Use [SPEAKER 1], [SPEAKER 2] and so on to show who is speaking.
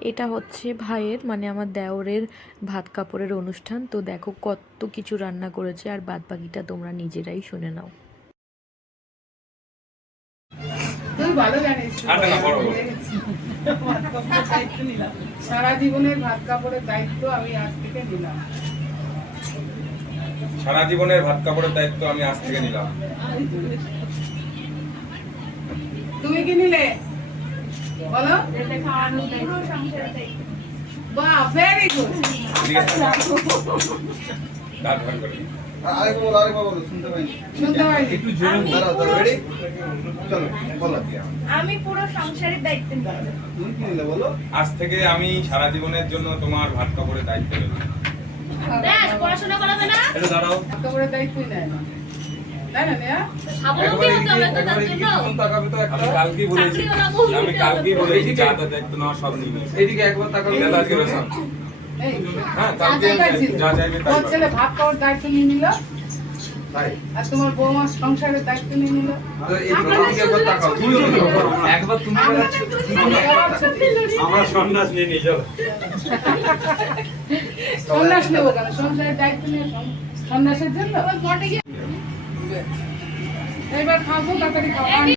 [SPEAKER 1] এটা হচ্ছে ভাইয়ের মানে আমার দেওরের ভাত কাপড়ের অনুষ্ঠান। তো দেখো কত কিছু রান্না করেছে, আর বাদ বাকিটা তোমরা নিজেরাই শুনে নাও।
[SPEAKER 2] সারা জীবনের ভাত কাপড়ের দায়িত্ব আমি আজ থেকে নিলাম।
[SPEAKER 3] সারা জীবনের ভাত কাপড়ের দায়িত্ব আমি আজ থেকে নিলাম।
[SPEAKER 2] তুমি কি নিলে বলো? বাহ, ভেরি গুড।
[SPEAKER 4] আমি পুরো সংসারের দায়িত্ব নিলাম।
[SPEAKER 3] আজ থেকে আমি সারা জীবনের জন্য তোমার ভাত কাপড়ের দায়িত্ব নিলাম।
[SPEAKER 4] পড়াশোনা করাবে না?
[SPEAKER 3] এটা দাঁড়াও।
[SPEAKER 2] ভাত কাপড়ের দায়িত্বই নেয় না, তাই না নেয়া?
[SPEAKER 4] স্বাবলম্বী হতে হবে তো তার জন্য।
[SPEAKER 3] আমি কালকেই বলেছি যাদের দায়িত্ব নেওয়া সব নিয়ে নিয়েছি।
[SPEAKER 5] এইদিকে একবার তাকাও।
[SPEAKER 3] এটা আজকে রসম।
[SPEAKER 2] এই,
[SPEAKER 3] হ্যাঁ, কালকে যা চাইবে তাই
[SPEAKER 2] তোর
[SPEAKER 3] পাবে।
[SPEAKER 2] ছেলে ভাত কাপড় দায়িত্ব নিয়ে নিল,
[SPEAKER 5] তাই
[SPEAKER 2] আর তোমার বৌমা সংসারের দায়িত্ব নিয়ে নিল।
[SPEAKER 5] তো এইদিকে একবার তাকাও। একবার তুমি
[SPEAKER 3] আমরা সন্ন্যাস নিয়ে নিয়ে যাবো।
[SPEAKER 2] সন্ন্যাস নেবো কেন? সংসারের দায়িত্ব নিয়ে সন্ন্যাসের জন্য। এবার খাবো, তাড়াতাড়ি খাবো।